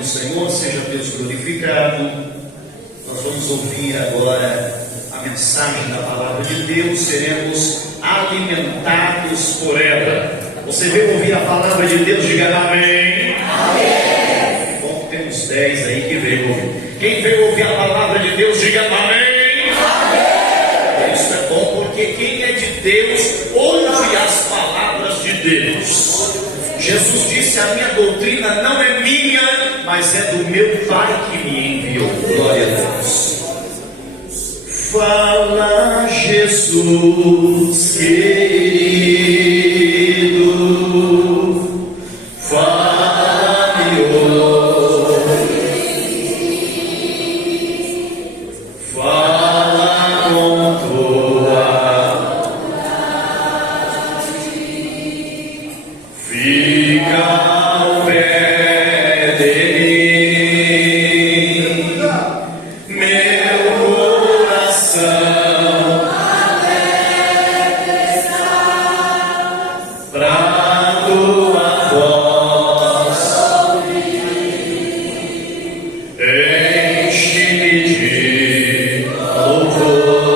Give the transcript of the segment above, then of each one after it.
do Senhor, seja Deus glorificado. Nós vamos ouvir agora a mensagem da palavra de Deus, seremos alimentados por ela. Você veio ouvir a palavra de Deus, diga amém. Amém. Bom, temos 10 aí que veio ouvir. Quem veio ouvir a palavra de Deus, diga amém. Amém. Isso é bom, porque quem é de Deus ouve as palavras de Deus. Jesus disse: a minha doutrina não é minha, mas é do meu Pai que me enviou. Glória a Deus. Fala, Jesus querido, fala-me hoje, fala com tua vontade, fica ao pé de mim, meu coração alegre está pra tua voz ouvir, enche-me de louvores,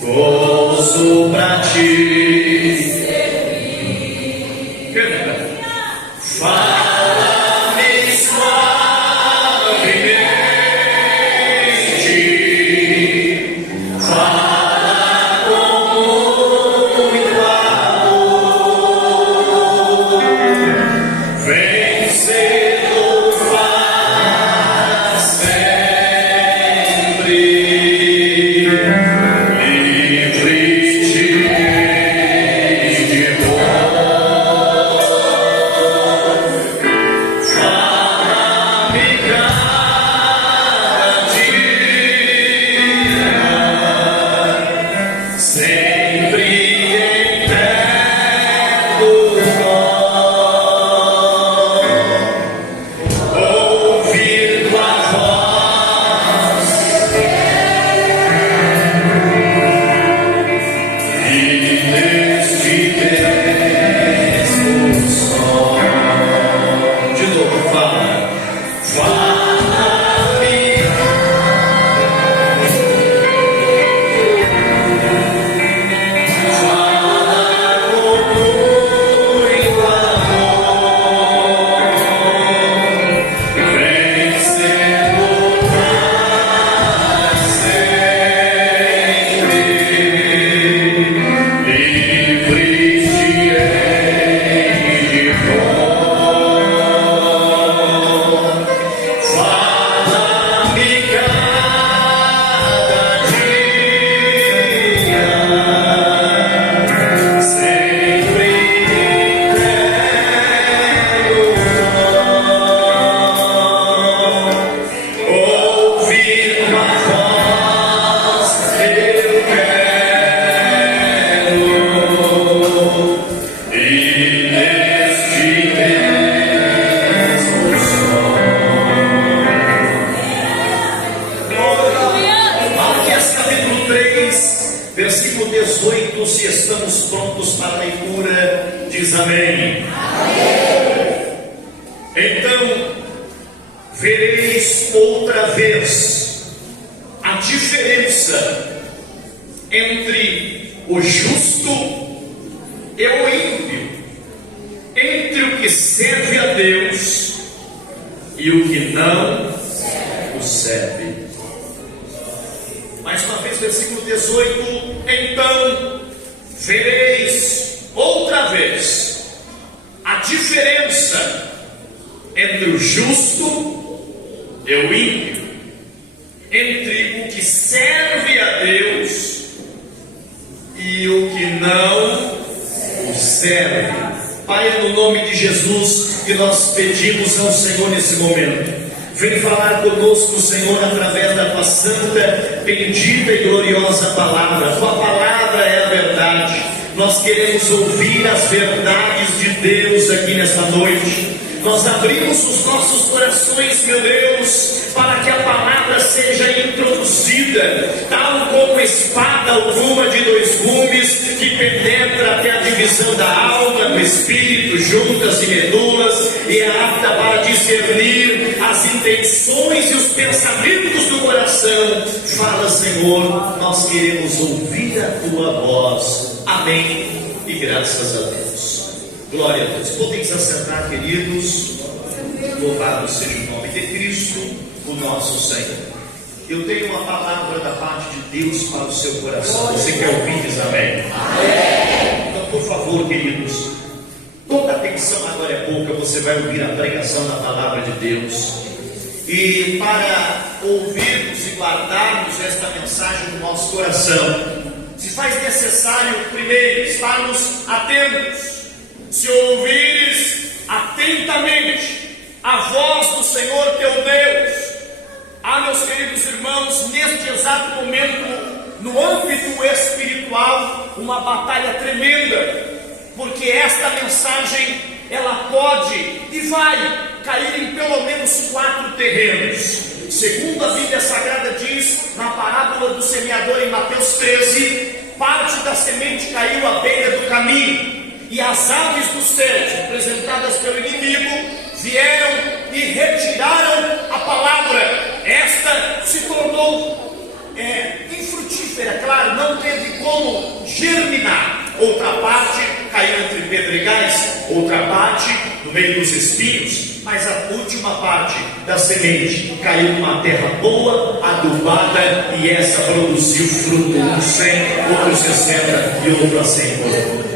gozo pra ti. Fala-me suavemente, fala com muito amor, vem ser louvada sempre, livre-te de dor. Fala-me cada dia, sempre em perto ouvir tua voz e neste mesmo som. De novo, fala-me, fala com muito amor, vem ser louvada sempre, livre-te de dor. Fala-me cada dia, sempre ouvir tua voz, eu quero, e neste mesmo som. Malaquias capítulo 3, versículo 18. Se estamos prontos para a leitura, diz amém. Então vereis outra vez a diferença entre o justo e o ímpio, entre o que serve a Deus e o que não o serve. Mais uma vez, versículo 18. Então vereis outra vez a diferença entre o justo e o ímpio, entre o que serve a Deus e o que não o serve. Pai, é no nome de Jesus que nós pedimos ao Senhor nesse momento. Vem falar conosco, Senhor, através da tua santa, bendita e gloriosa palavra. A tua palavra é a verdade. Nós queremos ouvir as verdades de Deus aqui nessa noite. Nós abrimos os nossos corações, meu Deus, para que a palavra seja introduzida, tal como espada alguma de dois gumes, que penetra até a divisão da alma, do espírito, juntas e medulas, e é apta para discernir as intenções e os pensamentos do coração. Fala, Senhor, nós queremos ouvir a tua voz. Amém e graças a Deus. Glória a Deus. Podem se assentar, queridos. Louvado seja o nome de Cristo, o nosso Senhor. Eu tenho uma palavra da parte de Deus para o seu coração. Você quer ouvir? Diz amém. Então, por favor, queridos, toda atenção, agora é pouca. Você vai ouvir a pregação da palavra de Deus. E para ouvirmos e guardarmos esta mensagem no nosso coração, se faz necessário primeiro estarmos atentos. Se ouvires atentamente a voz do Senhor teu Deus, meus queridos irmãos, neste exato momento, no âmbito espiritual, uma batalha tremenda, porque esta mensagem, ela pode e vai cair em pelo menos 4 terrenos. Segundo a Bíblia Sagrada diz, na parábola do semeador em Mateus 13, parte da semente caiu à beira do caminho, e as aves dos céus, representadas pelo inimigo, vieram e retiraram a palavra. Esta se tornou infrutífera, claro, não teve como germinar. Outra parte caiu entre pedregais, outra parte no meio dos espinhos, mas a última parte da semente caiu numa terra boa, adubada, e essa produziu fruto, um 100, outro 60 e outro a 100 por um.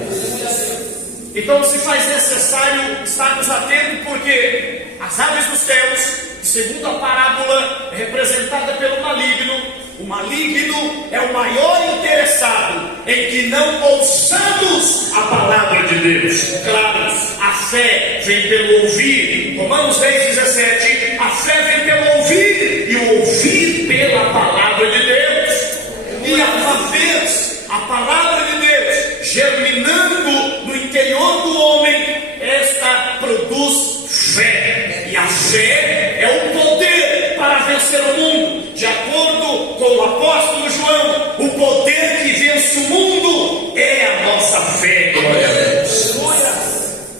Então se faz necessário estarmos atentos, porque as aves dos céus, segundo a parábola, é representada pelo maligno. O maligno é o maior interessado em que não ouçamos a palavra de Deus. Claro, a fé vem pelo ouvir. Romanos 10:17, a fé vem pelo ouvir, e o ouvir pela palavra de Deus. E uma vez a palavra de Deus germinando no interior do homem, esta produz fé, e a fé é o poder para vencer o mundo. De acordo com o apóstolo João, o poder que vence o mundo é a nossa fé. Glória a Deus.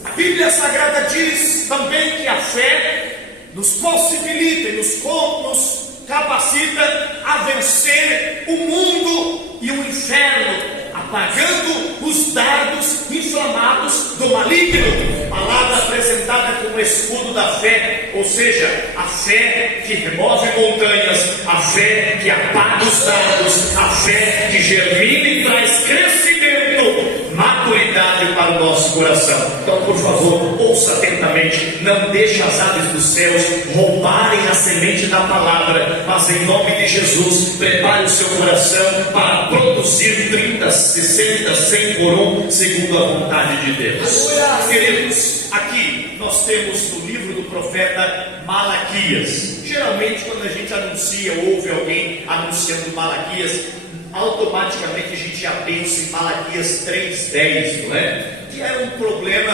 A Bíblia Sagrada diz também que a fé nos possibilita e nos capacita a vencer o mundo e o inferno, apagando os dardos inflamados do maligno. Palavra apresentada como escudo da fé, ou seja, a fé que remove montanhas, a fé que apaga os dardos, a fé que germina e traz crescimento, maturidade para o nosso coração. Então, por favor, ouça atentamente, não deixe as aves dos céus roubarem a semente da palavra, mas em nome de Jesus, prepare o seu coração para produzir 30, 60, 100 por um, segundo a vontade de Deus. Queridos, aqui nós temos no livro do profeta Malaquias. Geralmente, quando a gente anuncia, ouve alguém anunciando Malaquias, automaticamente a gente já pensa em Malaquias 3:10, não é? Que era um problema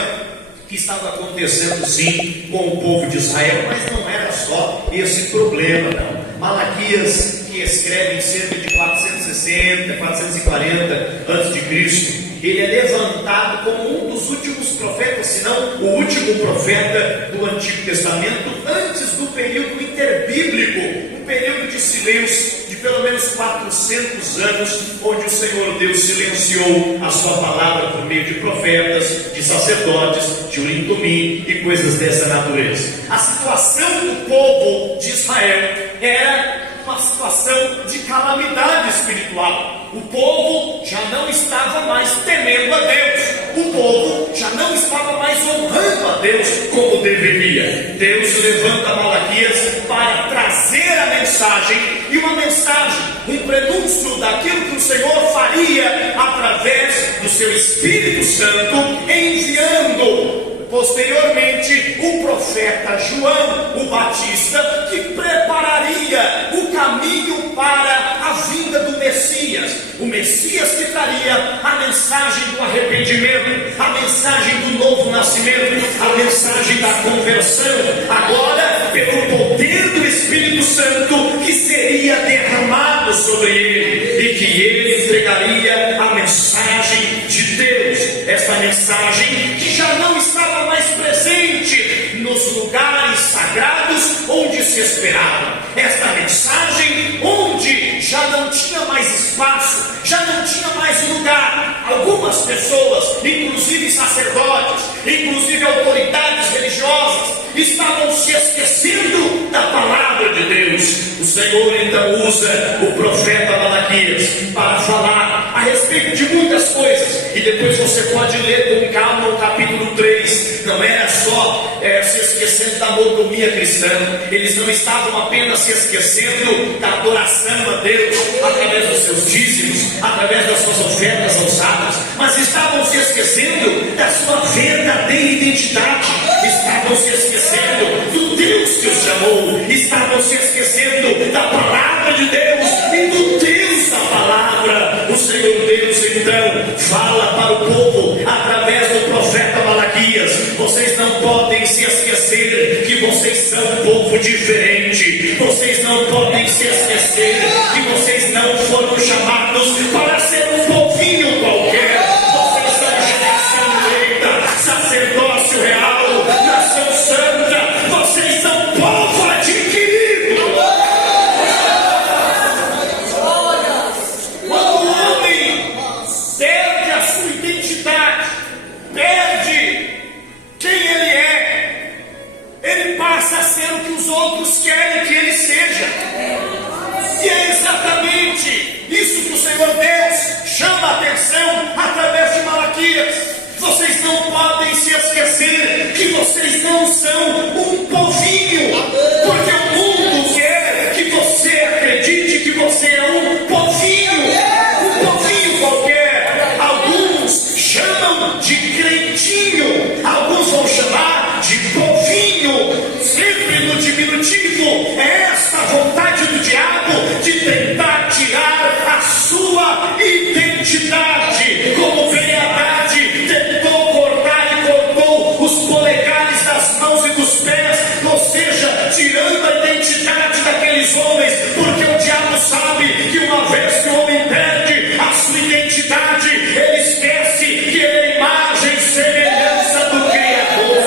que estava acontecendo sim com o povo de Israel, mas não era só esse problema, não. Malaquias, que escreve em cerca de 460, 440 a.C., ele é levantado como um dos últimos profetas, se não o último profeta do Antigo Testamento, antes do período interbíblico, um período de silêncio de pelo menos 400 anos, onde o Senhor Deus silenciou a sua palavra por meio de profetas, de sacerdotes, de Urim Tumim e coisas dessa natureza. A situação do povo de Israel era uma situação de calamidade espiritual. O povo já não estava mais temendo a Deus, o povo já não estava mais honrando a Deus como deveria. Deus levanta Malaquias para trazer a mensagem, e uma mensagem, um prenúncio daquilo que o Senhor faria através do seu Espírito Santo, enviando posteriormente o profeta João o Batista, que prepararia o caminho para a vinda do Messias, o Messias que traria a mensagem do arrependimento, a mensagem do novo nascimento, a mensagem da conversão, agora pelo poder do Espírito Santo que seria derramado sobre ele, e que ele entregaria a mensagem de Deus, essa mensagem que já não estava mais presente nos se esperava. Esta mensagem onde já não tinha mais espaço, já não tinha mais lugar. Algumas pessoas, inclusive sacerdotes, inclusive autoridades religiosas, estavam se esquecendo da palavra de Deus. O Senhor então usa o profeta Malaquias para falar a respeito de muitas coisas, e depois você pode ler com calma o capítulo 3. Não era só se esquecendo da monomia cristã, eles não estavam apenas se esquecendo da adoração a Deus através dos seus dízimos, através das suas ofertas ousadas, mas estavam se esquecendo da sua verdadeira identidade, estavam se esquecendo do Deus que os chamou, estavam se esquecendo da palavra de Deus e do Deus da palavra. O Senhor Deus então fala para o povo através do profeta Malaquias: vocês não podem se esquecer que vocês são um povo diferente, vocês não podem se esquecer que vocês não foram chamados para ser um povinho qualquer, vocês são geração eleita, sacerdócio real, nação santa, vocês são povo adquirido. Quando o homem perde a sua identidade, perde quem ele é, ele passa a ser o que os outros querem que ele seja. E é exatamente isso que o Senhor Deus chama a atenção através de Malaquias. Vocês não podem se esquecer que vocês não são um povinho, porque o mundo quer que você acredite que você é um povinho qualquer. Alguns chamam de crentinho, alguns vão chamar de povinho, sempre no diminutivo. É esta vontade do diabo de tentar tirar a sua identidade, como Ben-Hadad tentou cortar e cortou os polegares das mãos e dos pés, ou seja, tirando a identidade daqueles homens, porque o diabo sabe que uma vez que o homem perde a sua identidade, ele esquece que ele é imagem e semelhança do Criador.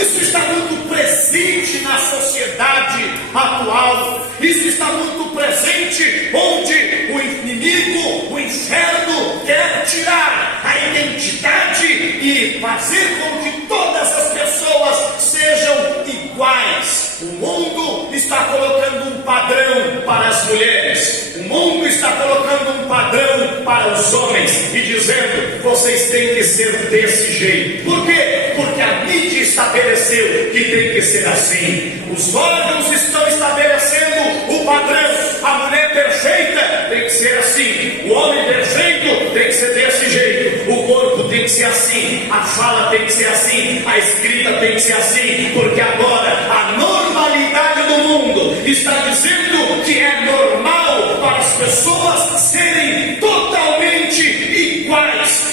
Isso está muito presente na sociedade atual, isso está muito presente onde o inimigo, o inferno, quer tirar a identidade e fazer com que todas as pessoas sejam iguais. O mundo está colocando um padrão para as mulheres, o mundo está colocando um padrão para os homens e dizendo: vocês têm que ser desse jeito. Por quê? Porque a mídia estabeleceu que tem que ser assim, os órgãos estão estabelecendo o padrão. A mulher perfeita tem que ser assim, o homem perfeito tem que ser desse jeito, o corpo tem que ser assim, a fala tem que ser assim, a escrita tem que ser assim, porque agora a normalidade do mundo está dizendo que é normal para as pessoas serem totalmente iguais,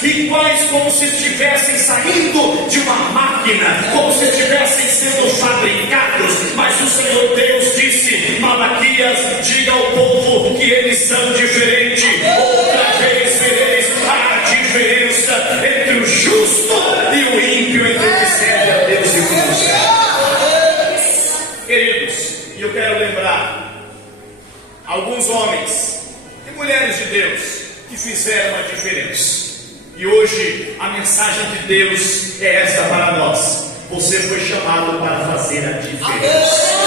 como se estivessem saindo de uma máquina, como se estivessem sendo fabricados. Mas o Senhor Deus disse: Malaquias, diga ao povo que eles são diferentes. Outra vez vereis a diferença entre o justo e o ímpio, entre o que serve a Deus e o que não serve. Queridos, e eu quero lembrar alguns homens e mulheres de Deus que fizeram a diferença. E hoje a mensagem de Deus é esta para nós: você foi chamado para fazer a diferença.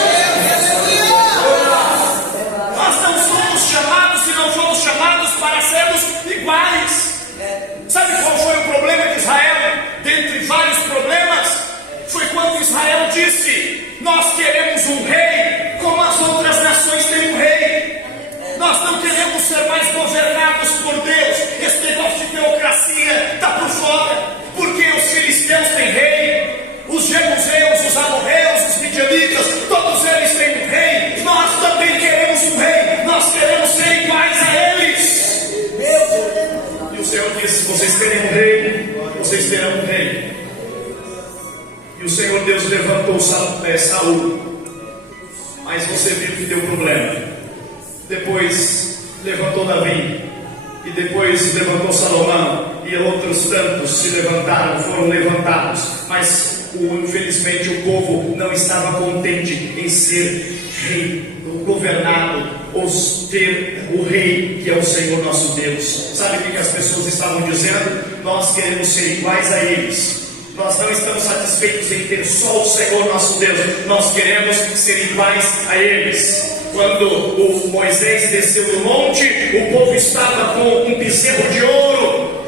Nós não somos chamados e não fomos chamados para sermos iguais. Sabe qual foi o problema de Israel? Dentre vários problemas, foi quando Israel disse: nós queremos um rei como as outras nações têm um rei. Nós não queremos ser mais governados por Deus. Esse negócio de teocracia está por fora, porque os filisteus têm rei, os jebuseus, os amorreus, os midianitas, todos eles têm um rei. Nós também queremos um rei, nós queremos ser iguais a eles. E o Senhor disse: vocês querem um rei, vocês terão um rei. E o Senhor Deus levantou Saul, mas você viu que deu problema. Depois levantou Davi, e depois levantou Salomão, e outros tantos se levantaram, foram levantados, mas infelizmente o povo não estava contente em ser rei, governado, ou ter o rei que é o Senhor nosso Deus. Sabe o que as pessoas estavam dizendo? Nós queremos ser iguais a eles. Nós não estamos satisfeitos em ter só o Senhor nosso Deus. Nós queremos ser iguais a eles. Quando o Moisés desceu do monte, o povo estava com um bezerro de ouro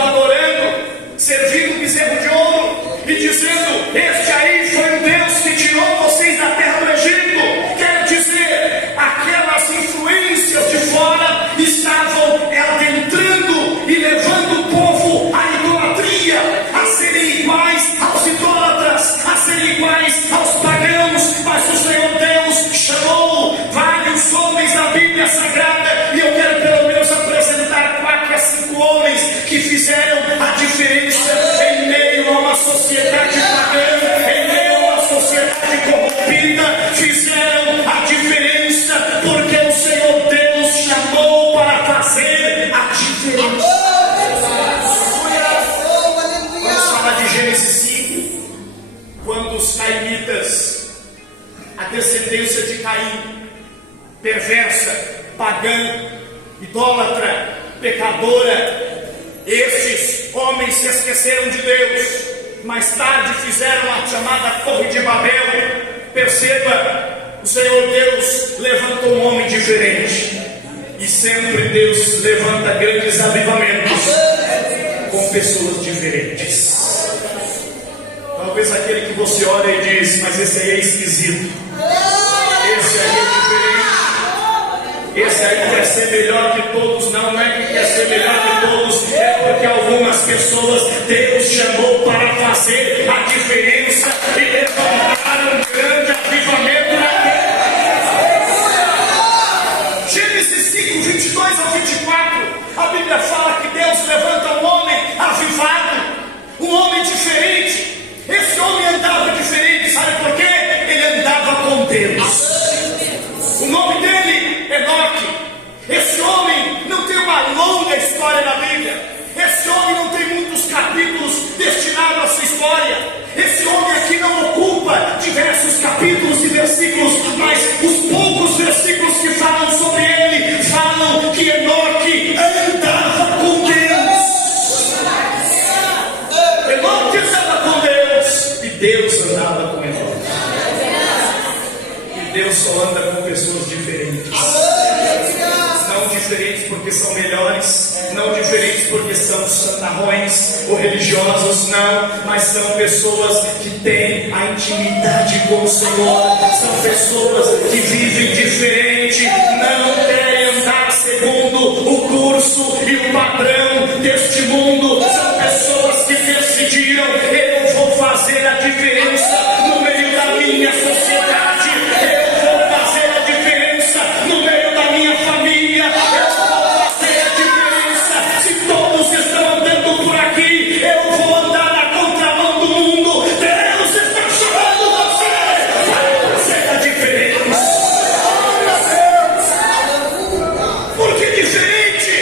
adorando, servindo o bezerro de ouro e dizendo: este aí foi o Deus que tirou vocês da terra do Egito. Quer dizer, aquelas influências de fora estavam adentrando e levando o povo à idolatria, a serem iguais aos idólatras, a serem iguais aos pagãos. Mas o Senhor Deus chamou vários homens da Bíblia Sagrada, e eu quero pelo menos apresentar 4 a 5 homens que fizeram a diferença em meio a uma sociedade pagã, em meio a uma sociedade corrompida. Fizeram a diferença porque o Senhor Deus chamou para fazer a diferença. Vamos falar de Gênesis 5, quando os cainitas, a descendência de Caim, perversa, pagã, idólatra, pecadora, estes homens se esqueceram de Deus. Mais tarde fizeram a chamada Torre de Babel. Perceba, o Senhor Deus levantou um homem diferente, e sempre Deus levanta grandes avivamentos com pessoas diferentes. Talvez aquele que você olha e diz: mas esse aí é esquisito, esse aí é diferente, esse aí quer ser melhor que todos. Não é que quer ser melhor que todos, é porque algumas pessoas Deus chamou para fazer a diferença e levantar um grande avivamento na terra. Gênesis 5, 22 ao 24, a Bíblia fala que Deus levanta um homem avivado, um homem diferente. Esse homem andava diferente, sabe por quê? Ele andava com Deus. O nome dele é Enoque. Esse homem não tem uma longa história na Bíblia. Esse homem não tem muitos capítulos destinados a sua história. Esse homem aqui não ocupa diversos capítulos e versículos, mas os poucos versículos que falam sobre ele falam que Enoque andava com Deus. Enoque andava com Deus e Deus andava com Enoque. E Deus só anda com pessoas diferentes. Não diferentes porque são melhores, não diferentes porque são santarrões ou religiosos, não, mas são pessoas que têm a intimidade com o Senhor, são pessoas que vivem diferente, não querem andar segundo o curso e o padrão deste mundo, são pessoas que decidiram: eu vou fazer a diferença no meio da minha sociedade, eu vou fazer a diferença no meio da minha família, eu vou fazer a diferença. Se todos estão andando por aqui, eu vou andar na contramão do mundo. Deus está chamando você para fazer a diferença. Por que diferente?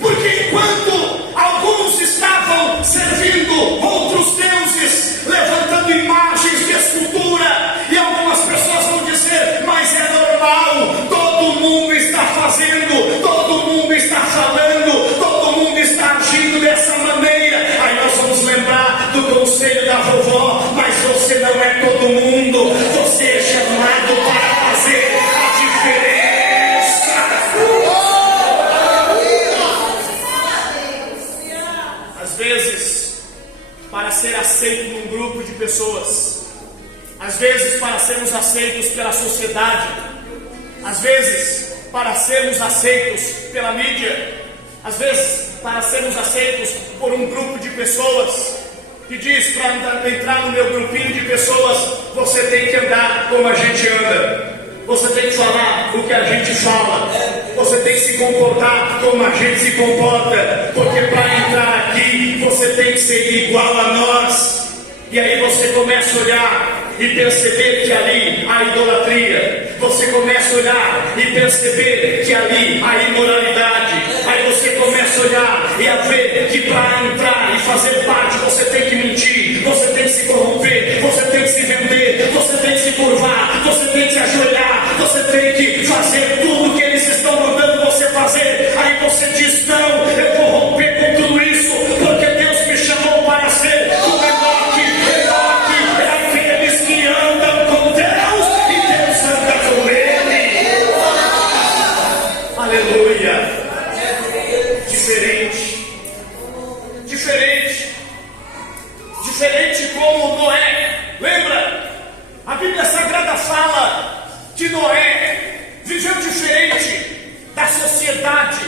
Porque enquanto alguns estavam servindo outros deuses, levantando imagens de escultura, e algumas pessoas vão dizer: mas é normal, todo mundo está fazendo, todo mundo está falando, todo mundo está agindo dessa maneira. Aí nós vamos lembrar do conselho da vovó: mas você não é todo mundo, você é chamado para fazer a diferença. Às vezes, para ser aceito num grupo de pessoas, às vezes para sermos aceitos pela sociedade, às vezes para sermos aceitos pela mídia, às vezes para sermos aceitos por um grupo de pessoas que diz: para entrar no meu grupinho de pessoas, você tem que andar como a gente anda, você tem que falar o que a gente fala, você tem que se comportar como a gente se comporta, porque para entrar aqui você tem que ser igual a nós. E aí você começa a olhar e perceber que ali há idolatria, você começa a olhar e perceber que ali há imoralidade, aí você começa a olhar e a ver que para entrar e fazer parte você tem que mentir, você tem que se diferente como Noé. Lembra? A Bíblia Sagrada fala que Noé viveu diferente da sociedade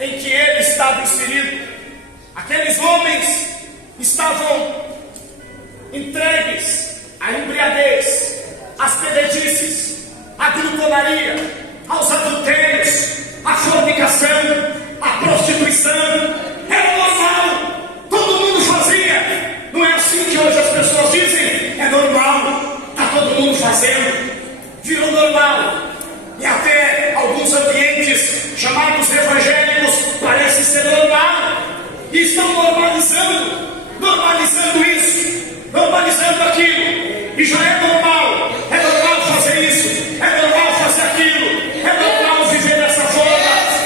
em que ele estava inserido. Aqueles homens estavam entregues à embriaguez, às bebedices, à glutonaria, aos adultérios, à fornicação, à prostituição. Era normal, todo mundo fazia. Não é assim que hoje as pessoas dizem, é normal, está todo mundo fazendo, virou normal. E até alguns ambientes chamados evangélicos parece ser normal, e estão normalizando isso, normalizando aquilo, e já é normal fazer isso, é normal fazer aquilo, é normal viver dessa forma,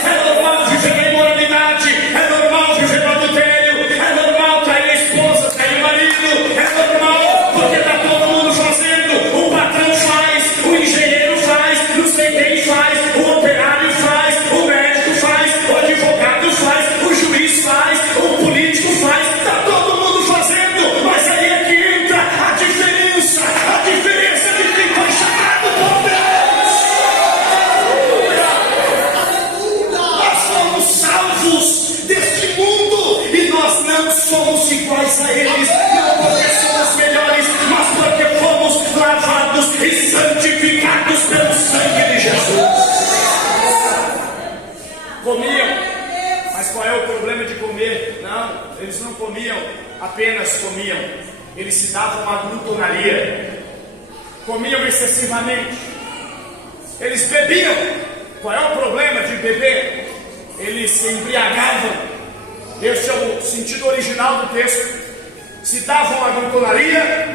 é normal viver na imoralidade, é normal viver no adultério, é normal trair a esposa, trair o marido, é normal, porque está todo mundo fazendo, o patrão faz, o engenheiro faz, não sei quem faz, o operário faz, o médico faz, o advogado faz, o juiz faz, o político faz, está todo mundo fazendo, mas aí é que entra a diferença de quem foi chamado por Deus. Nós somos salvos deste mundo e nós não somos iguais a eles, não porque somos melhores, mas porque fomos lavados e santificados pelo sangue de Jesus. Comiam, mas qual é o problema de comer? Não, eles não comiam, apenas comiam, eles se davam uma glutonaria, comiam excessivamente, eles bebiam. Qual é o problema de beber? Eles se embriagavam. Este é o sentido original do texto. Se davam a glutonaria,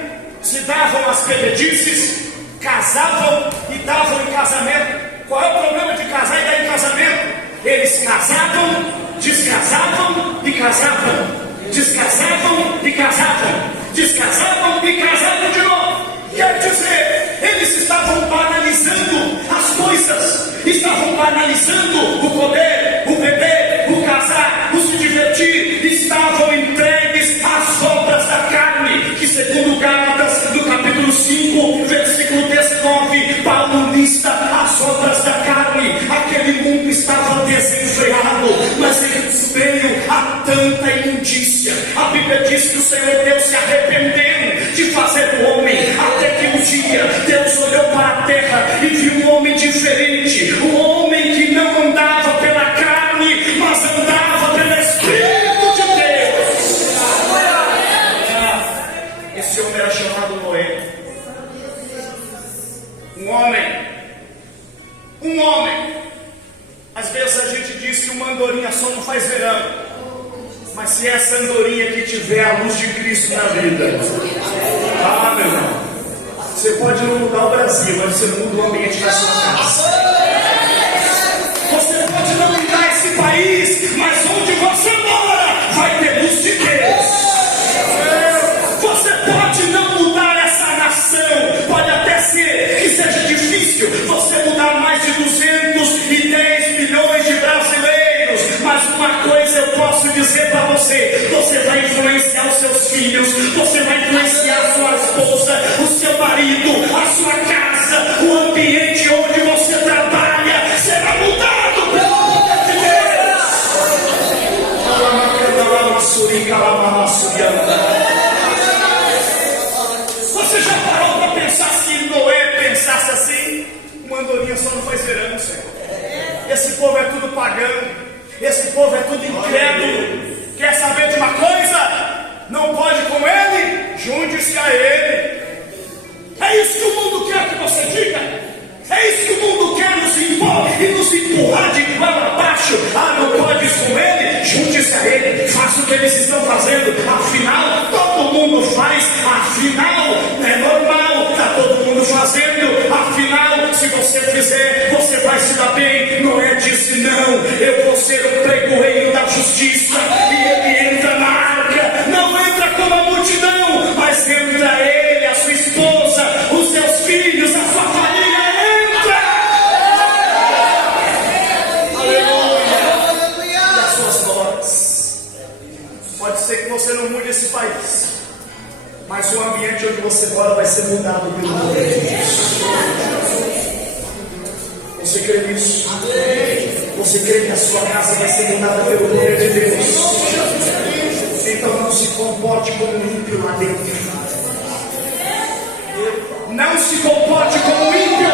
se davam as bebedices, casavam e davam em casamento. Qual é o problema de casar e dar em casamento? Eles casavam, descasavam e casavam, descasavam e casavam, descasavam e casavam de novo. Quer dizer, eles estavam banalizando as coisas, estavam banalizando o comer, o beber, o casar, o se divertir, estavam entregues às obras da carne, que segundo Gálatas, no capítulo 5, versículo 19, Paulo lista as obras da carne. Aquele mundo estava desenfreado, mas eles veio a tanta imundícia. A Bíblia diz que o Senhor Deus se arrependeu de fazer o homem, até que um dia Deus olhou para a terra e viu um homem diferente, um homem que não andava pela carne, mas andava pelo Espírito de Deus. Esse homem era chamado Noé. Um homem. Às vezes a gente diz que uma andorinha só não faz verão, mas se essa andorinha que tiver a luz de Cristo na vida, meu irmão, você pode não mudar o Brasil, mas você não muda o ambiente da sua casa. Você pode não mudar esse país, mas onde você mora vai ter luz de Deus. Você pode não mudar essa nação, pode até ser que seja difícil você mudar mais de 210 milhões de brasileiros, mas uma coisa eu posso dizer para você: você vai influenciar os seus filhos, você vai influenciar a sua esposa, o seu marido, a sua casa, o ambiente onde você trabalha será mudado pelo poder de Deus. Você já parou para pensar se Noé pensasse assim? Uma andorinha só não faz verão, Senhor. Esse povo é tudo pagão, esse povo é tudo incrédulo. Quer saber de uma coisa? Não pode com ele? Junte-se a ele. É isso que o mundo quer que você diga. É isso que o mundo quer nos impor e nos empurrar de goela abaixo. Ah, não pode com ele? Junte-se a ele. Faça o que eles estão fazendo. Afinal, todo mundo faz. Afinal, é normal. Está todo mundo fazendo. Afinal, se você fizer, você vai se dar bem. Noé disse: não, eu vou ser o pregoeiro da justiça. E ele entra na arca. Não entra como a multidão, mas entra ele, a sua esposa, os seus filhos, a sua família. Entra! Aleluia! E as suas noras. Pode ser que você não mude esse país, mas o ambiente onde você mora vai ser mudado pelo poder de Deus. Você crê nisso? Você crê que a sua casa vai ser mudada pelo poder de Deus? Então não se comporte como um ímpio lá dentro. Não se comporte como um ímpio.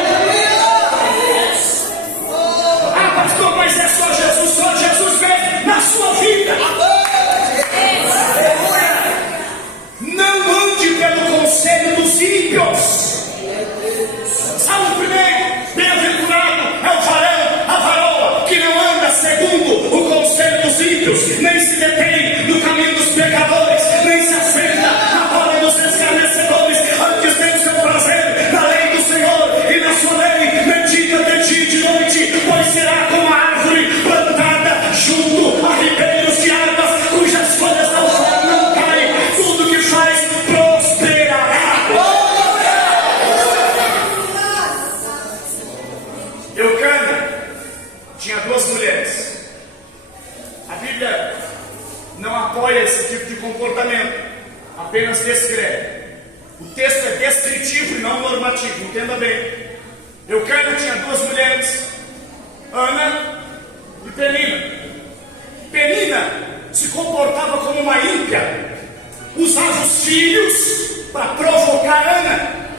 Ah, pastor, mas é só Jesus fez na sua vida. Não ande pelo conselho dos ímpios. Salmo primeiro, bem-aventurado é o varão, a varoa, que não anda segundo o conselho dos ímpios, nem se detém no caminho dos pecadores, nem se assenta na roda dos escarnecedores. Antes tem o seu prazer na lei do Senhor, e na sua lei medita de dia e de noite, pois será como a árvore plantada junto a ribeiros de águas, cujas folhas não caem, tudo que faz prosperará. Eucana tinha 2 mulheres. A Bíblia não apoia esse tipo de comportamento, apenas descreve. O texto é descritivo e não normativo, entenda bem. Eucana tinha 2 mulheres, Ana e Penina. Penina se comportava como uma ímpia, usava os filhos para provocar Ana,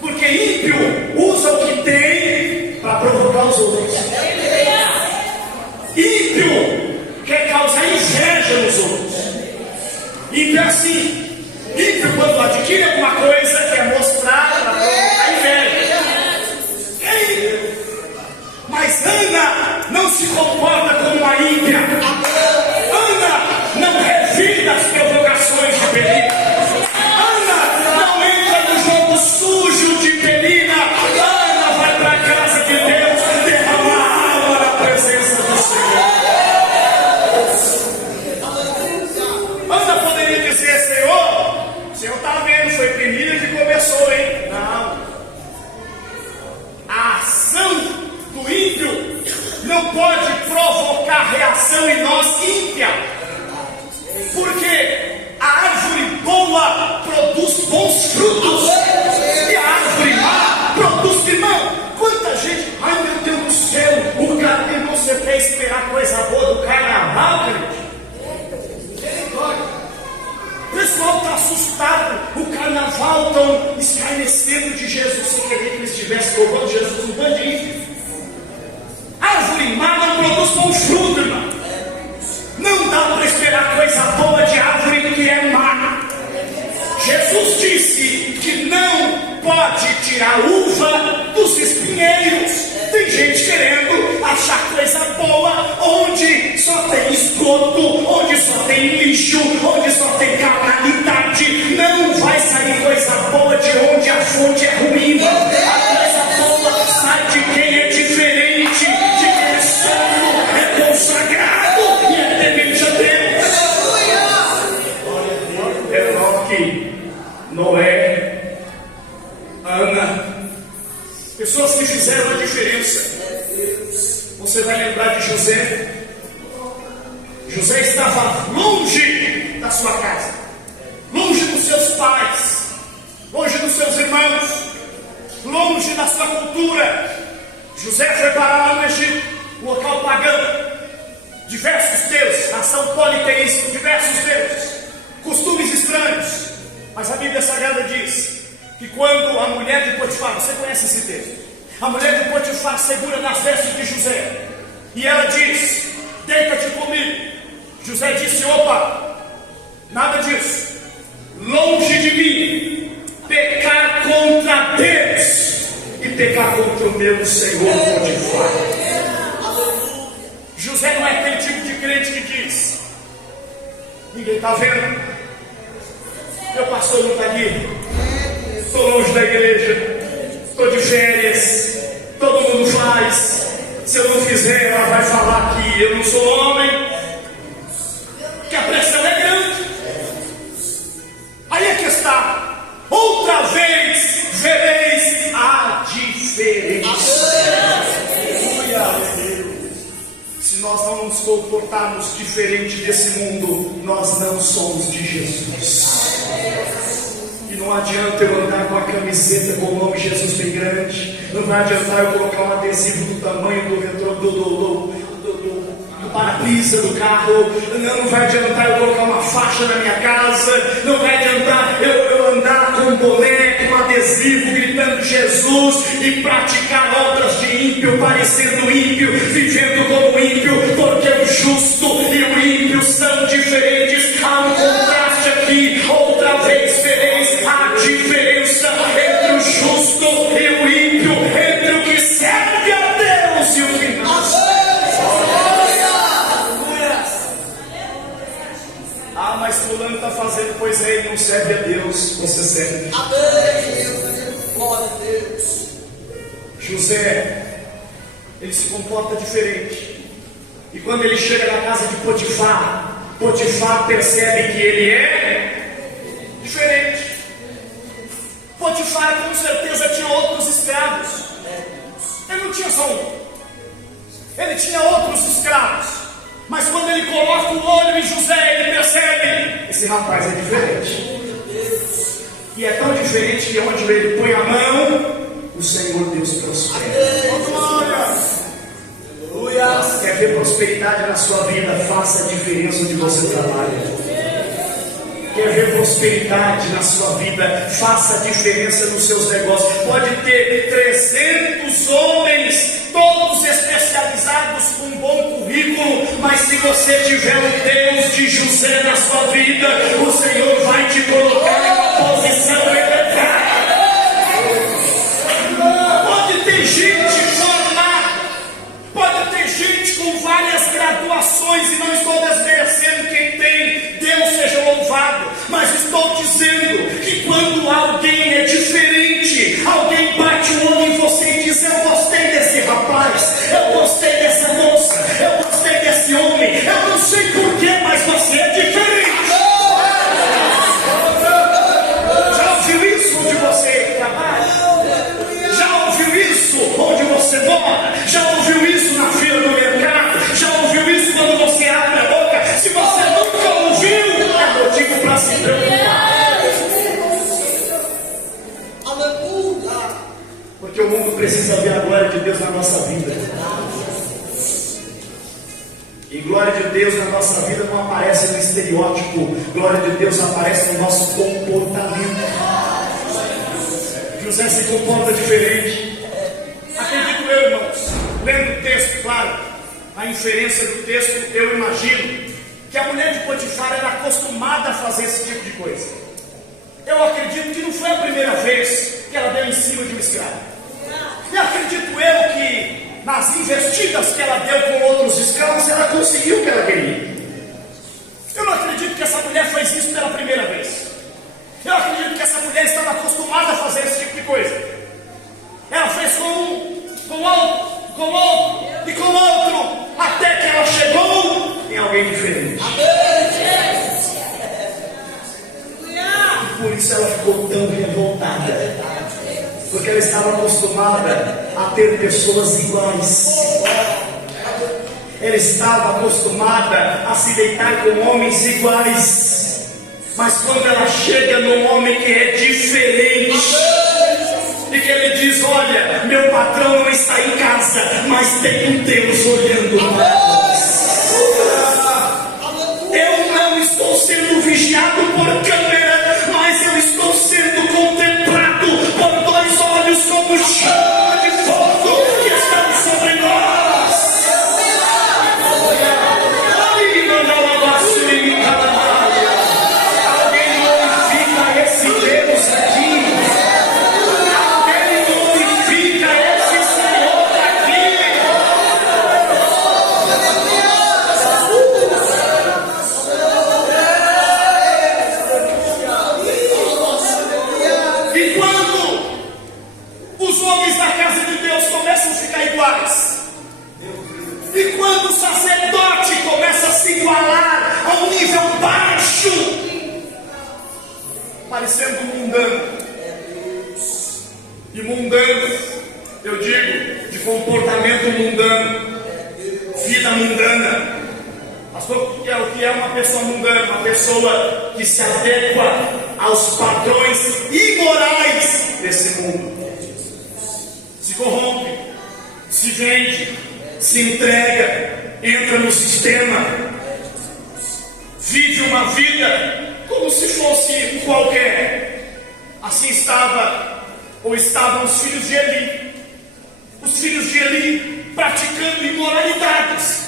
porque ímpio usa o que tem para provocar os outros. Ímpio quer causar inveja nos outros. Ímpio é assim. Ímpio, quando adquire alguma coisa, quer mostrar para provocar inveja. É ímpio. Mas Ana não se comporta como uma ímpia. Ana não revida as provocações de Penina. Ana não entra no jogo sujo de Penina. Ana vai para a casa de Deus derramar água na presença do Senhor. Ana poderia dizer: Senhor, o Senhor está vendo, foi Penina que começou, hein? Não. A ação do ímpio não pode provocar reação em nós ímpia, porque a árvore boa produz bons frutos e a árvore má produz irmão. Quanta gente, ai meu Deus do céu, o cara que você quer esperar coisa boa do carnaval, gente. O pessoal está assustado, o carnaval estão escarnecendo de Jesus. Você queria que eles estivessem louvando Jesus um bando de ímpio? Árvore má não produz bom fruto, irmão. Não dá para esperar coisa boa de árvore que é má. Jesus disse que não pode tirar uva dos espinheiros. Tem gente querendo achar coisa boa onde só tem esgoto, onde só tem lixo, onde só tem carnalidade. Não vai sair coisa boa de onde a fonte é ruim. A coisa boa sai de quem é diferente, de quem é santo, é consagrado e é temente a Deus. Enoque, Noé, Ana, pessoas que fizeram a diferença. Você vai lembrar de José. José estava longe da sua casa, longe dos seus pais, longe dos seus irmãos, longe da sua cultura. José foi para lá no Egito, local pagão, diversos deuses, nação politeísta, diversos deuses, costumes estranhos. Mas a Bíblia Sagrada diz que quando a mulher de Potifar, você conhece esse texto, a mulher de Potifar segura nas vestes de José e ela diz: deita-te comigo. José disse: opa, nada disso, longe de mim pecar contra Deus e pecar contra o meu Senhor Potifar. José não é aquele tipo de crente que diz: ninguém está vendo, meu pastor não está aqui, estou longe da igreja, estou de férias, todo mundo faz, se eu não fizer ela vai falar que eu não sou homem, que a pressão é grande. Aí é que está, outra vez vereis a diferença. Se nós não nos comportarmos diferente desse mundo, nós não somos de Jesus. Não adianta eu andar com a camiseta com o nome Jesus bem grande. Não vai adiantar eu colocar um adesivo do tamanho do para-brisa do carro. Não vai adiantar eu colocar uma faixa na minha casa. Não vai adiantar eu andar com um boné, com um adesivo, gritando Jesus e praticar obras de ímpio, parecendo ímpio, vivendo como ímpio, porque o justo e o ímpio são diferentes. Há um contraste aqui. Outra vez vereis a diferença entre o justo e o ímpio, entre o que serve a Deus e o que não. Ah, mas fulano está fazendo, pois é, ele não serve a Deus, você serve. Glória a Deus. José, ele se comporta diferente. E quando ele chega na casa de Potifar, Potifar percebe que ele é diferente. Potifar com certeza tinha outros escravos. Ele não tinha só um. Ele tinha outros escravos. Mas quando ele coloca o olho em José, ele percebe: esse rapaz é diferente. E é tão diferente que onde ele põe a mão, o Senhor Deus prospera. Quer ver prosperidade na sua vida? Faça a diferença onde você trabalha. Quer ver prosperidade na sua vida? Faça a diferença nos seus negócios. Pode ter 300 homens, todos especializados com um bom currículo, mas se você tiver o Deus de José na sua vida, o Senhor vai te colocar em uma posição elementar. Pode ter gente formada, pode ter gente com várias graduações, e não estou desmerecendo quem tem, Deus seja louvado, mas estou dizendo que quando alguém é diferente, alguém bate o olho em você e diz: eu gostei desse rapaz, eu gostei dessa moça, eu gostei desse homem, eu não sei porquê, mas você é diferente. Já ouviu isso onde você trabalha? Já ouviu isso onde você mora? Já ouviu isso na fila do mercado? Já ouviu isso quando você abre a boca? Se você nunca ouviu, é motivo para se preocupar. Porque o mundo precisa ver a glória de Deus na nossa vida. E glória de Deus na nossa vida não aparece no estereótipo. Glória de Deus aparece no nosso comportamento. José se comporta diferente. Acredito eu, irmãos, lendo o texto, claro, a inferência do texto, eu imagino que a mulher de Potifar era acostumada a fazer esse tipo de coisa. Eu acredito que não foi a primeira vez que ela deu em cima de um escravo. E acredito eu que nas investidas que ela deu com outros escravos, ela conseguiu o que ela queria. Eu não acredito que essa mulher fez isso pela primeira vez. Eu acredito que essa mulher estava acostumada a fazer esse tipo de coisa. Ela fez com outro, e com outro, até que ela chegou em alguém diferente. E por isso ela ficou tão revoltada. Porque ela estava acostumada a ter pessoas iguais. Ela estava acostumada a se deitar com homens iguais. Mas quando ela chega num homem que é diferente, e que ele diz: olha, meu patrão não está em casa, mas tem um Deus olhando para nós. Eu não estou sendo vigiado por câmera, mas eu estou sendo contemplado por dois olhos como chama de fogo que estão sobre nós. Alguém glorifica esse Deus aqui. Alguém glorifica esse Senhor aqui. E quando os homens da casa de Deus começam a ficar iguais, e quando o sacerdote começa a se igualar a um nível baixo, parecendo mundano, e mundano, eu digo, de comportamento mundano, vida mundana. Pastor, o que é uma pessoa mundana? Uma pessoa que se adequa aos padrões imorais desse mundo. Se corrompe, se vende, se entrega, entra no sistema, vive uma vida como se fosse um qualquer. Assim estavam os filhos de Eli. Os filhos de Eli praticando imoralidades.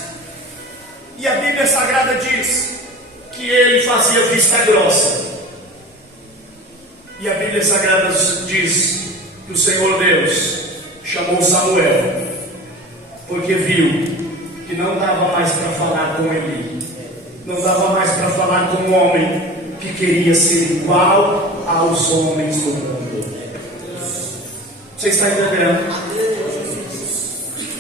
E a Bíblia Sagrada diz que ele fazia vista grossa. E a Bíblia Sagrada diz que o Senhor Deus chamou Samuel, porque viu que não dava mais para falar com Eli, não dava mais para falar com um homem que queria ser igual aos homens do mundo. Você está entendendo?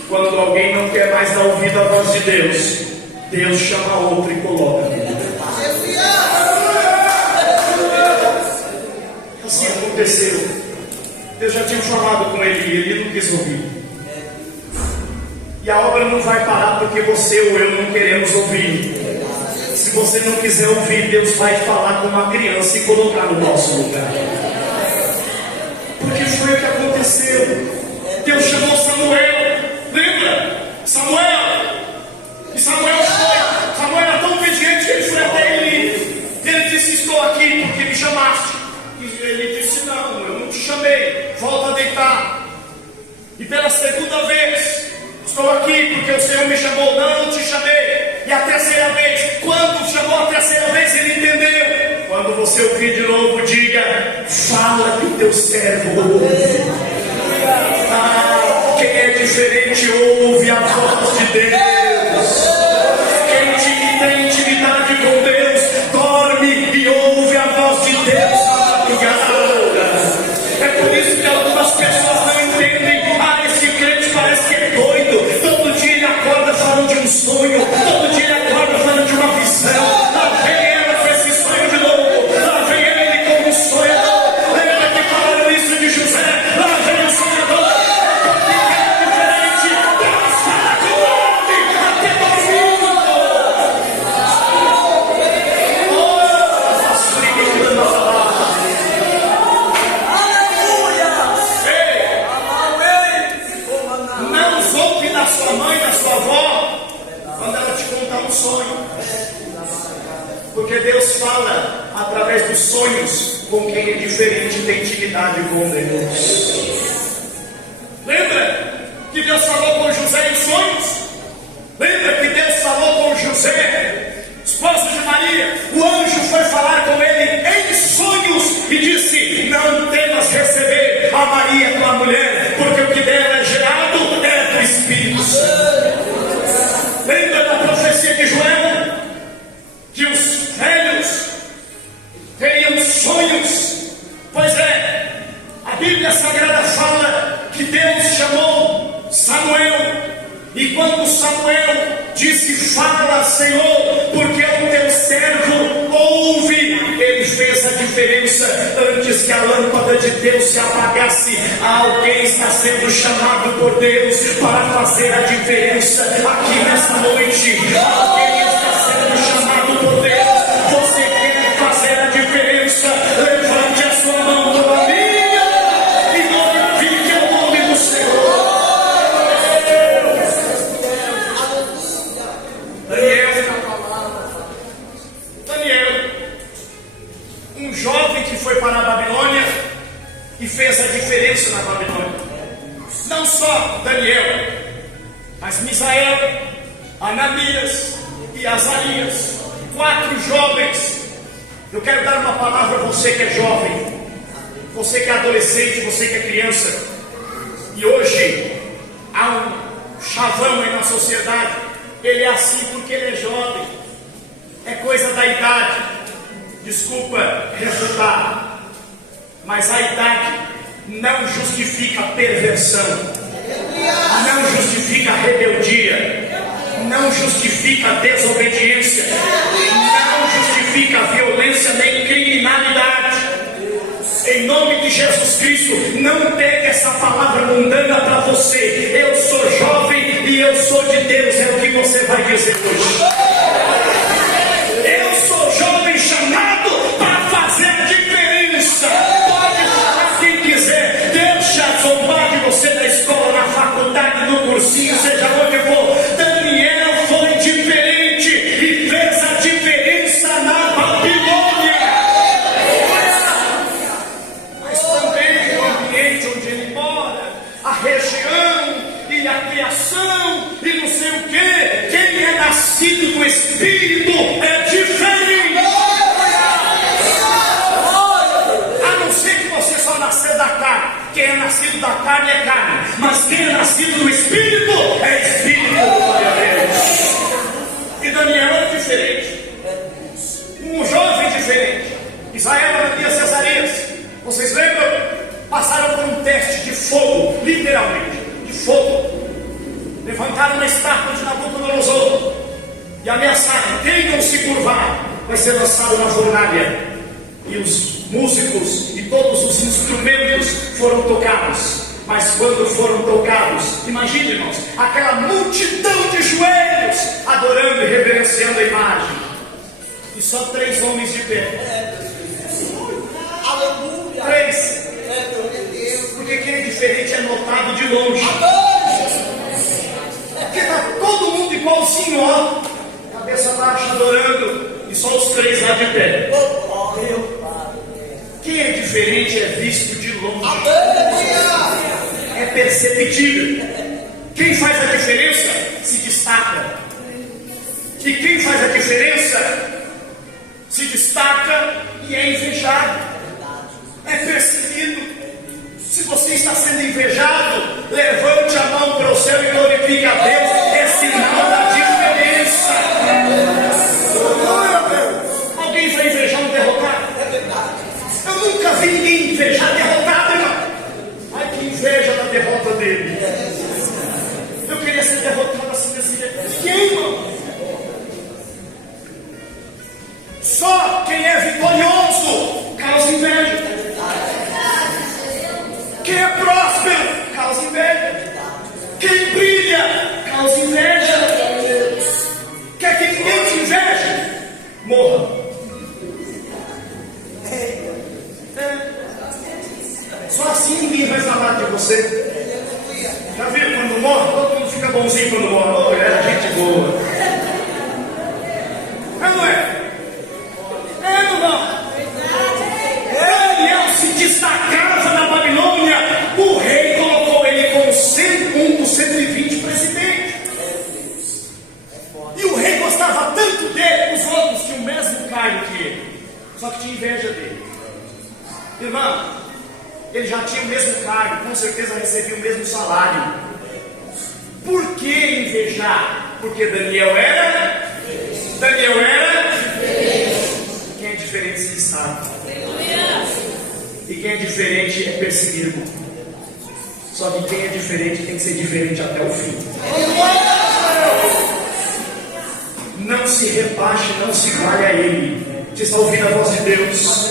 Quando alguém não quer mais dar ouvido à voz de Deus, Deus chama outro e coloca. Assim aconteceu. Deus já tinha falado com ele não quis ouvir. E a obra não vai parar porque você ou eu não queremos ouvir. Se você não quiser ouvir, Deus vai falar com uma criança e colocar no nosso lugar. Porque foi o que aconteceu. Deus chamou Samuel. Lembra? Samuel. E Samuel foi. Samuel era tão obediente que ele foi até ele. Ele disse: estou aqui porque me chamaste. E ele disse: não, eu não te chamei. Volta a deitar. E pela segunda vez: estou aqui porque o Senhor me chamou. Não te chamei. E a terceira vez: quando chamou a terceira vez, ele entendeu. Quando você ouvir de novo, diga: fala que o teu servo ouve. Quem é diferente ouve a voz de Deus. Quem tem intimidade com Deus dorme e ouve a voz de Deus na madrugada. É por isso que algumas pessoas não entendem. Esse crente parece que é doido. Todo dia ele acorda falando de um sonho. Todo dia ele acorda falando de uma visão. Lá vem ela com esse sonho de novo. Lá vem ele com um sonho. Lembra que falaram isso de José? Lá vem o sonhador. Porque Deus fala através dos sonhos com quem é diferente, tem intimidade com Deus. Lembra que Deus falou com José em sonhos? Lembra que Deus falou com José, esposo de Maria? O anjo foi falar com ele em sonhos e disse: não temas receber a Maria tua mulher, porque o que dela é gerado é do Espírito Santo. Lembra da profecia de Joel? Que os velhos teriam sonhos. Pois é, a Bíblia Sagrada fala que Deus chamou Samuel. E quando Samuel disse: fala, Senhor, porque o teu servo ouve, ele fez a diferença. Antes que a lâmpada de Deus se apagasse, alguém está sendo chamado por Deus para fazer a diferença aqui nessa noite. Alguém está sendo chamado por Deus. Você quer fazer a diferença? Levante a sua mão para a minha e glorifique o nome do Senhor. Daniel, um jovem que foi para a Babilônia e fez a diferença na Babilônia. Não só Daniel, mas Misael, Ananias e Azarias, 4 jovens. Eu quero dar uma palavra a você que é jovem, você que é adolescente, você que é criança. E hoje há um chavão aí na sociedade. Ele é assim porque ele é jovem. É coisa da idade. Desculpa refutar, mas a idade não justifica perversão, não justifica rebeldia, não justifica desobediência, não justifica violência nem criminalidade. Em nome de Jesus Cristo, não pegue essa palavra mundana para você. Eu sou jovem e eu sou de Deus, é o que você vai dizer hoje. Eu sou jovem chamado para fazer a diferença. Ananias e Azarias, vocês lembram? Passaram por um teste de fogo, literalmente, de fogo. Levantaram uma estátua de Nabucodonosor e ameaçaram: quem não se curvar vai ser lançado na fornalha. E os músicos e todos os instrumentos foram tocados. Mas quando foram tocados, imagine, irmãos, aquela multidão de joelhos adorando e reverenciando a imagem, e só 3 homens de pé. Aleluia. 3. Porque quem é diferente é notado de longe. Porque está todo mundo igualzinho, ó, cabeça baixa, adorando, e só os 3 lá de pé. Quem é diferente é visto de longe, é perceptível. Quem faz a diferença se destaca, e quem faz a diferença se destaca e é invejado, é perseguido. Se você está sendo invejado, levante a mão para o céu e glorifique a Deus. É sinal da diferença. Alguém vai invejar um derrotado? Eu nunca vi ninguém invejar derrotado, irmão. Ai, que inveja da derrota dele. Eu queria ser derrotado assim desse jeito. Ninguém, irmão. Só quem é vitorioso causa inveja. Quem é próspero causa inveja. Quem brilha causa inveja. Quer que ninguém te inveje? Morra. Só assim ninguém vai falar de você. Já viu quando morre? Todo mundo fica bonzinho quando morre. Oh, era gente boa. Não é? Daniel se destacava na Babilônia. O rei colocou ele como 101 dos 120 presidentes. E o rei gostava tanto dele, os outros tinham o mesmo cargo que ele, só que tinha inveja dele. Irmão, ele já tinha o mesmo cargo, com certeza recebia o mesmo salário. Por que invejar? Porque Daniel era? Quem é diferente se destaca. E quem é diferente é perseguido. Só que quem é diferente tem que ser diferente até o fim. Não se rebaixe, não se vale a ele. Você está ouvindo a voz de Deus?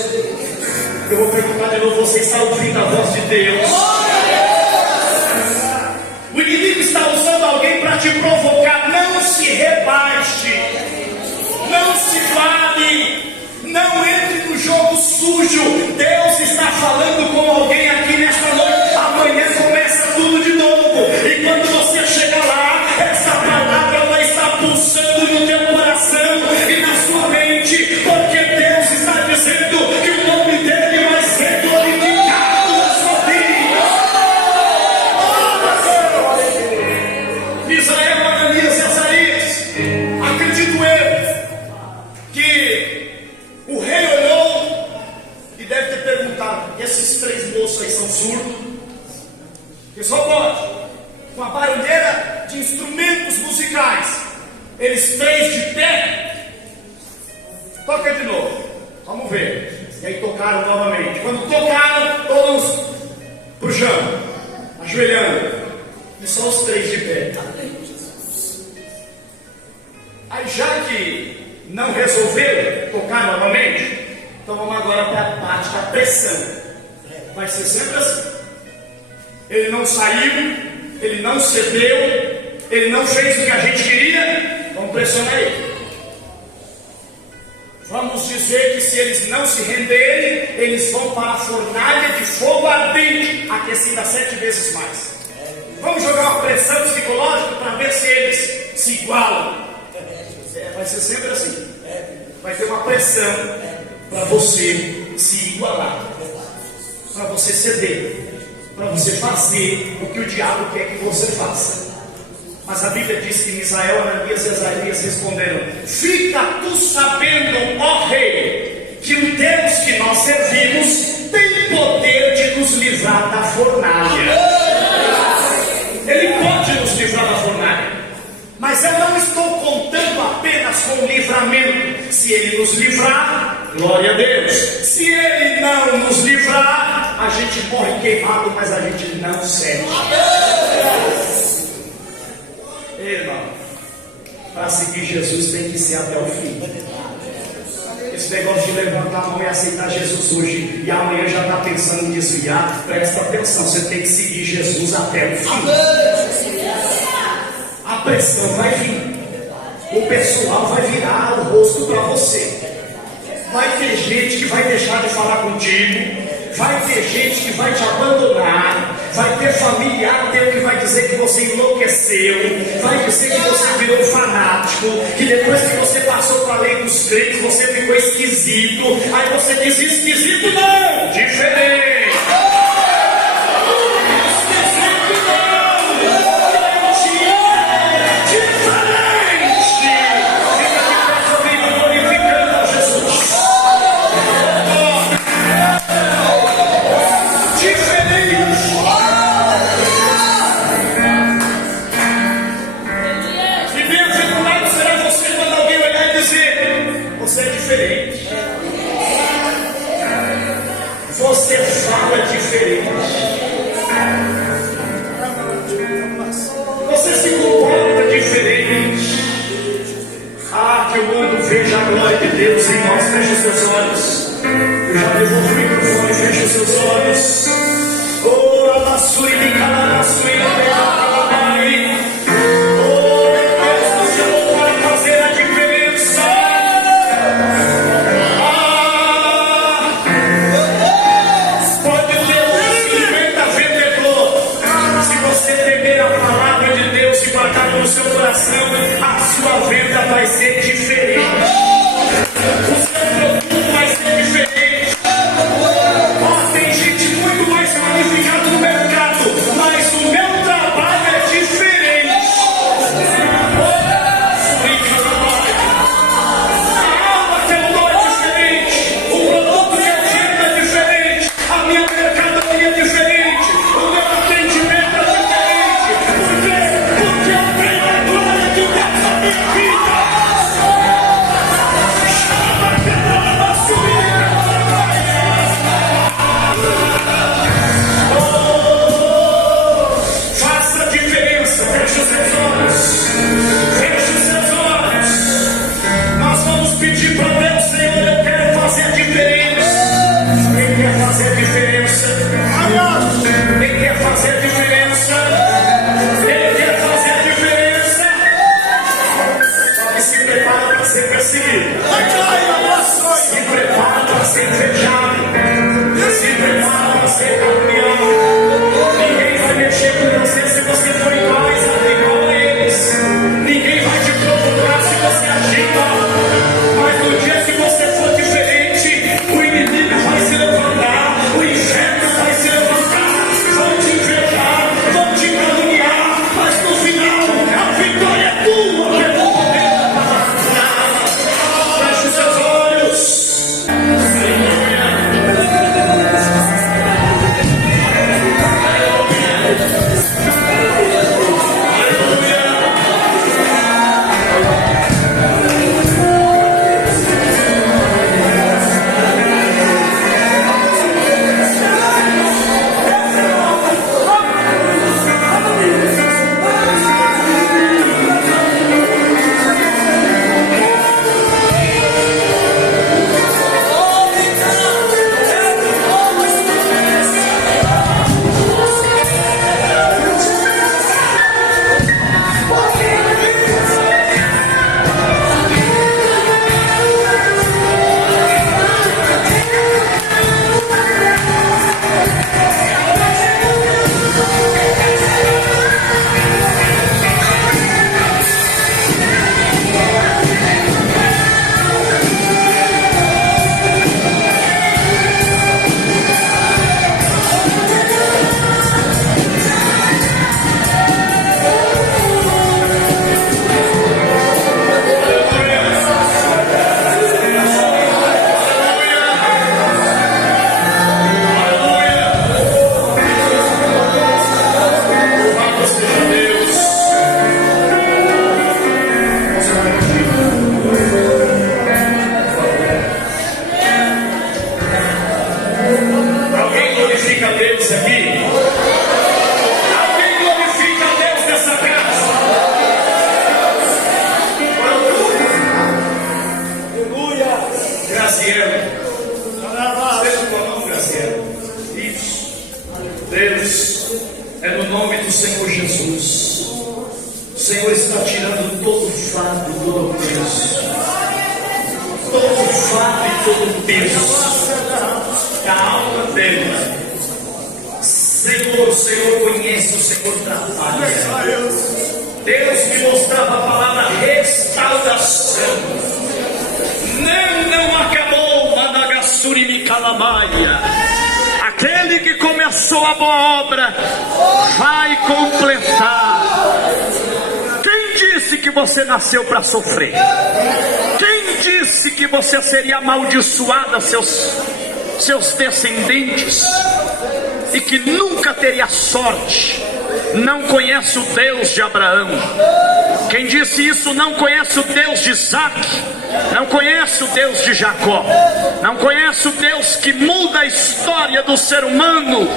Eu vou perguntar de novo: você está ouvindo a voz de Deus? O inimigo está usando alguém para te provocar. Não se rebaixe, não se vale, não entre no jogo sujo. Deus está falando com alguém aqui nesta noite. Amanhã começa tudo de novo, e quando você chegar lá, essa palavra vai estar pulsando no teu coração e na sua mente, porque Deus está dizendo que o nome dele vai ser glorificado na sua vida. Israel, Ananias e Azarias, acredito eu que o rei olhou e deve ter perguntado: esses 3 moços aí são surdos? Que só pode, com a barulheira de instrumentos musicais, eles 3 de pé. Toca de novo, vamos ver. E aí tocaram novamente. Quando tocaram, todos pro chão, ajoelhando, e só os 3 de pé. Aí, já que não resolveram tocar novamente, então vamos agora para a parte da pressão. Vai ser sempre assim. Ele não saiu, ele não cedeu, ele não fez o que a gente queria. Vamos pressionar ele. Vamos dizer que se eles não se renderem, eles vão para a fornalha de fogo ardente, aquecida 7 vezes mais. Vamos jogar uma pressão psicológica para ver se eles se igualam. Vai ser sempre assim. Vai ter uma pressão para você se igualar, para você ceder, para você fazer o que o diabo quer que você faça. Mas a Bíblia diz que Misael, Ananias e Azarias responderam: fica tu sabendo, ó rei, que o Deus que nós servimos tem poder de nos livrar da fornalha. Ele pode nos livrar da fornalha, mas eu não estou contando apenas com o livramento. Se ele nos livrar, Glória a Deus. Se Ele não nos livrar, a gente morre queimado, mas a gente não cede. Irmão, para seguir Jesus tem que ser até o fim. Esse negócio de levantar a mão e aceitar Jesus hoje e amanhã já está pensando em desviar, presta atenção, você tem que seguir Jesus até o fim. A pressão vai vir, o pessoal vai virar o rosto para você. Vai ter gente que vai deixar de falar contigo, vai ter gente que vai te abandonar, vai ter familiar teu que vai dizer que você enlouqueceu, vai dizer que você virou fanático, que depois que você passou para a lei dos crentes você ficou esquisito. Aí você diz: esquisito não, diferente. Você fala diferente. Você se comporta diferente. Ah, que o mundo veja a glória de Deus em nós. Feche os seus olhos. Eu já devolvo o microfone. Feche os seus olhos. Oh, a maçui de cada maçui na terra. No seu coração, a sua venda vai ser diferente. O seu produto vai ser diferente. Oh, tem gente muito mais qualificada no mercado, mas o meu trabalho Alguém glorifica a Deus aqui? Alguém glorifica a Deus nessa casa? Aleluia! Graciela, esteja com a mão, Graciela. Isso. Deus, é no nome do Senhor Jesus. O Senhor está tirando todo o fardo, todo o peso. Todo o fardo e todo o peso da alma dela. Senhor, o Senhor conhece, o Senhor trabalha. Deus me mostrava a palavra restauração. Não acabou, Madagassuri Mikalamaia. Aquele que começou a boa obra vai completar. Quem disse que você nasceu para sofrer? Quem disse que você seria amaldiçoada, seus descendentes, e que nunca teria sorte? Não conhece o Deus de Abraão. Quem disse isso não conhece o Deus de Isaac, não conhece o Deus de Jacó, não conhece o Deus que muda a história do ser humano,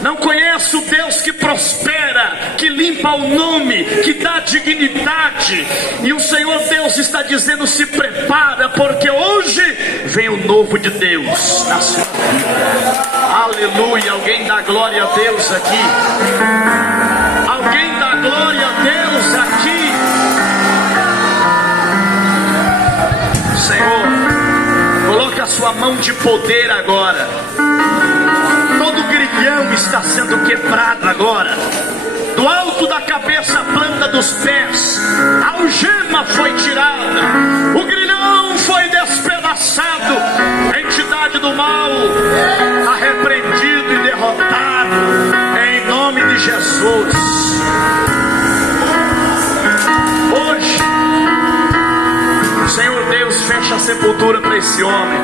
não conhece o Deus que prospera, que limpa o nome, que dá dignidade. E o Senhor Deus está dizendo: se prepara, porque hoje vem o novo de Deus na sua vida. Aleluia! Alguém dá glória a Deus aqui? Alguém dá glória a Deus aqui? Senhor, coloca a sua mão de poder agora. Todo grilhão está sendo quebrado agora. Do alto da cabeça à planta dos pés, a algema foi tirada, o grilhão foi despedaçado. A entidade do mal está repreendido e derrotado em nome de Jesus. Hoje, Senhor Deus, fecha a sepultura para esse homem.